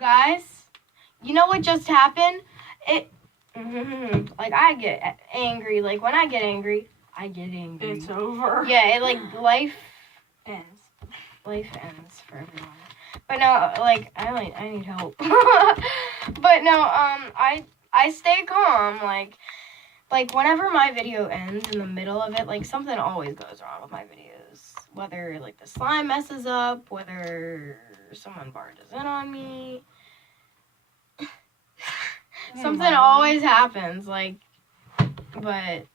Guys, you know what just happened? Like, I get angry. Like, when I get angry, I get angry. It's over. Yeah, life Ends. Life ends for everyone. But no, like, I need help. But no, I stay calm. Like, whenever my video ends in the middle of it, like, something always goes wrong with my videos. Whether, like, the slime messes up, whether someone barges in on me. Something always happens, like, but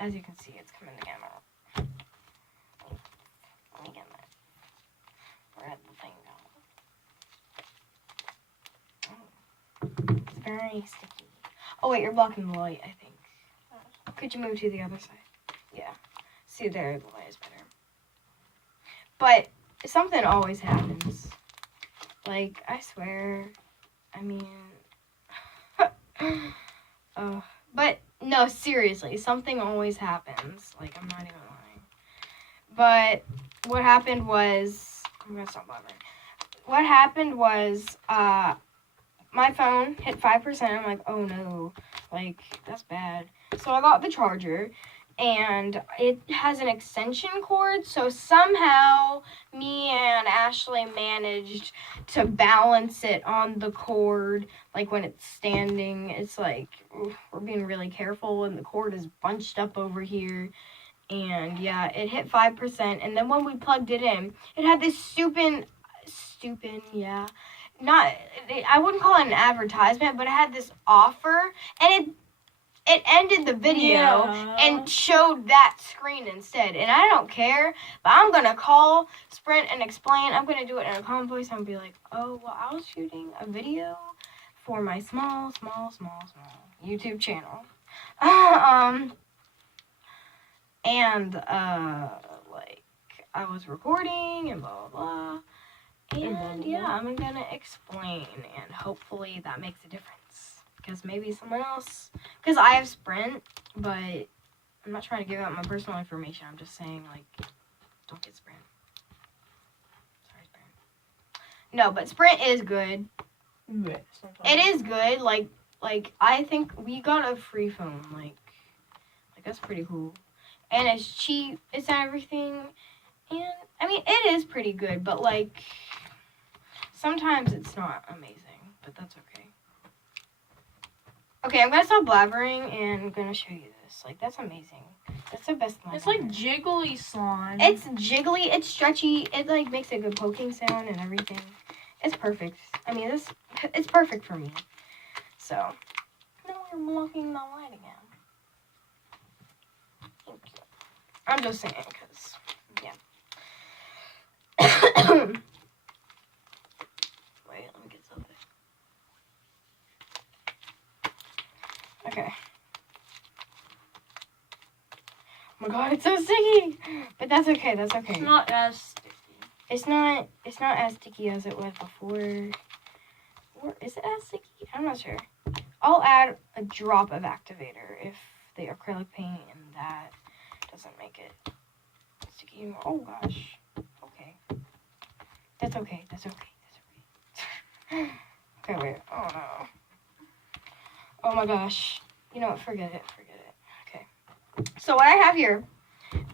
as you can see, it's coming together. Let me get that. Where did the thing go? Oh. It's very sticky. Oh, wait, you're blocking the light, I think. Could you move to the other side? Yeah. See, there, the light is better. But something always happens. Like, I swear, I mean... but no, seriously, something always happens. Like, I'm not even lying. But what happened was, I'm gonna stop blabbering. What happened was, my phone hit 5%. I'm like, oh no, like, that's bad. So I got the charger, and it has an extension cord, so somehow me and Ashley managed to balance it on the cord. Like, when it's standing, it's like, we're being really careful, and the cord is bunched up over here. And yeah, it hit 5%, and then when we plugged it in, it had this stupid, yeah. I wouldn't call it an advertisement, but it had this offer, and it ended the video and showed that screen instead. And I don't care, but I'm going to call Sprint and explain. I'm going to do it in a calm voice. I'm going to be like, oh, well, I was shooting a video for my small YouTube channel. Like, I was recording and blah, blah, blah. And yeah, I'm going to explain, and hopefully that makes a difference. Because maybe someone else, because I have Sprint, but I'm not trying to give out my personal information. I'm just saying, like, don't get Sprint. Sorry, Sprint. No, but Sprint is good. It is good. Like I think we got a free phone. Like that's pretty cool. And it's cheap. It's everything. And, I mean, it is pretty good, but, like, sometimes it's not amazing, but that's okay. Okay, I'm going to stop blabbering, and I'm going to show you this. Like, that's amazing. That's the best slime. It's like jiggly slime. It's jiggly. It's stretchy. It, like, makes a good poking sound and everything. It's perfect. I mean, it's perfect for me. So, now we're blocking the light again. Thank you. I'm just saying, because, yeah. Wait, let me get something. Okay. Oh my god, it's so sticky! But that's okay, that's okay. It's not as sticky. It's not as sticky as it was before. Or is it as sticky? I'm not sure. I'll add a drop of activator if the acrylic paint and that doesn't make it sticky anymore. Oh gosh. Okay. That's okay. That's okay. That's okay. Okay, wait. Oh no. Oh my gosh. You know what? Forget it. Forget it. Okay. So what I have here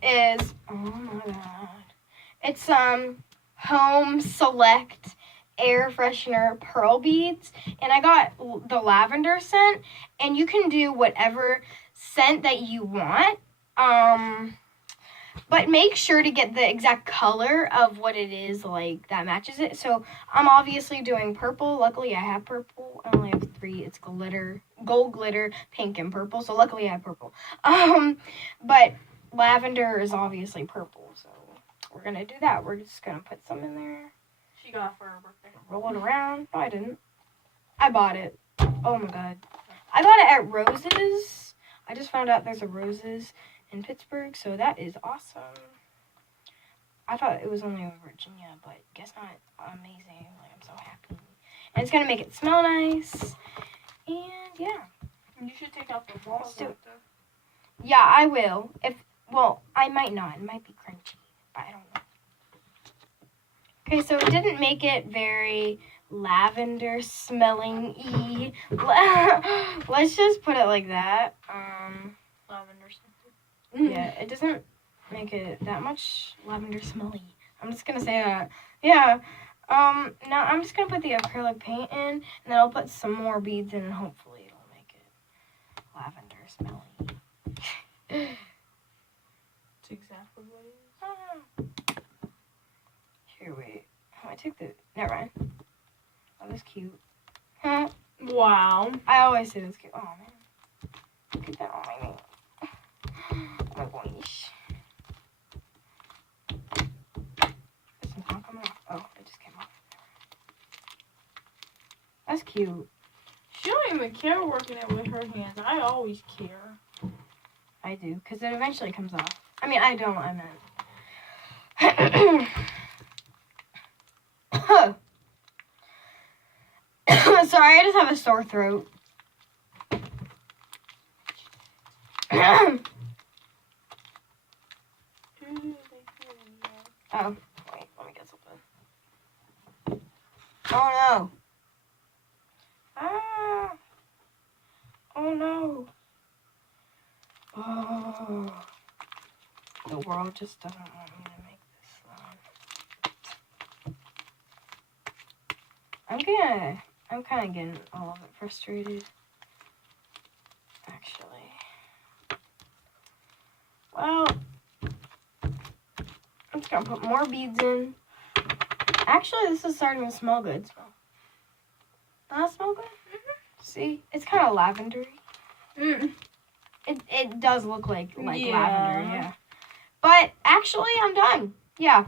is, oh my god. It's Home Select air freshener pearl beads, and I got the lavender scent, and you can do whatever scent that you want. But make sure to get the exact color of what it is, like, that matches it. So, I'm obviously doing purple. Luckily, I have purple. I only have 3. It's glitter, gold glitter, pink, and purple. So, luckily, I have purple. But lavender is obviously purple. So, we're going to do that. We're just going to put some in there. She got it for her birthday. Roll it around. No, I didn't. I bought it. Oh, my God. I got it at Rose's. I just found out there's a Rose's in Pittsburgh, so that is awesome. I thought it was only in Virginia, but guess not. Amazing. Like, I'm so happy. And it's gonna make it smell nice. And yeah. You should take out the walls. Yeah, I will. Well, I might not. It might be crunchy, but I don't know. Okay, so it didn't make it very lavender smelling e. Let's just put it like that. Lavender something. Yeah, it doesn't make it that much lavender smelly. I'm just gonna say that. Yeah. Now I'm just gonna put the acrylic paint in, and then I'll put some more beads in, and hopefully it'll make it lavender smelly. That's exactly what it is. Here, wait. Oh, I took the. Never mind. Oh, that's cute. Huh? Wow. I always say that's cute. Oh man, look at that on my nail. Oh my gosh. This one's not coming off. Oh, it just came off. That's cute. She don't even care working it with her hands. I always care. I do, because it eventually comes off. I mean, I don't, I meant. Sorry, I just have a sore throat. Oh, wait, let me get something. Oh no. Ah. Oh no. Oh. The world just doesn't want me to make this slime. I'm kind of getting all of it frustrated. Actually. Well, I'm just gonna put more beads in. Actually, this is starting to smell good. Does that smell good? Mm-hmm. See? It's kind of lavendery. Mm. It does look like Yeah. lavender, yeah. But actually, I'm done. Yeah.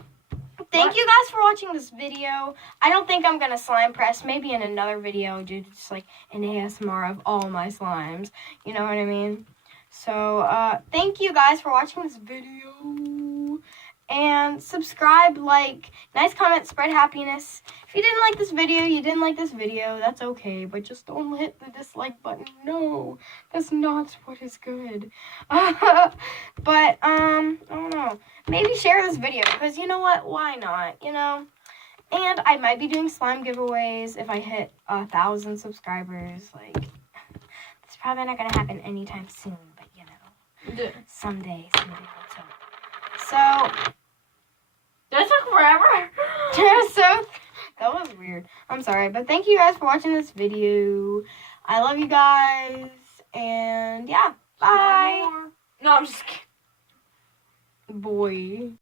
Thank you guys for watching this video. I don't think I'm going to slime press. Maybe in another video, do just like an ASMR of all my slimes. You know what I mean? So, thank you guys for watching this video. And subscribe, like, nice comment, spread happiness. If you didn't like this video, you didn't like this video. That's okay. But just don't hit the dislike button. No, that's not what is good. But, I don't know. Maybe share this video, because you know what? Why not? You know? And I might be doing slime giveaways if I hit 1,000 subscribers. Like, it's probably not going to happen anytime soon, but you know. Yeah. Someday, what's up? So, That took forever. so, that was weird. I'm sorry, but thank you guys for watching this video. I love you guys, and yeah, bye. No, I'm just kidding. Boy.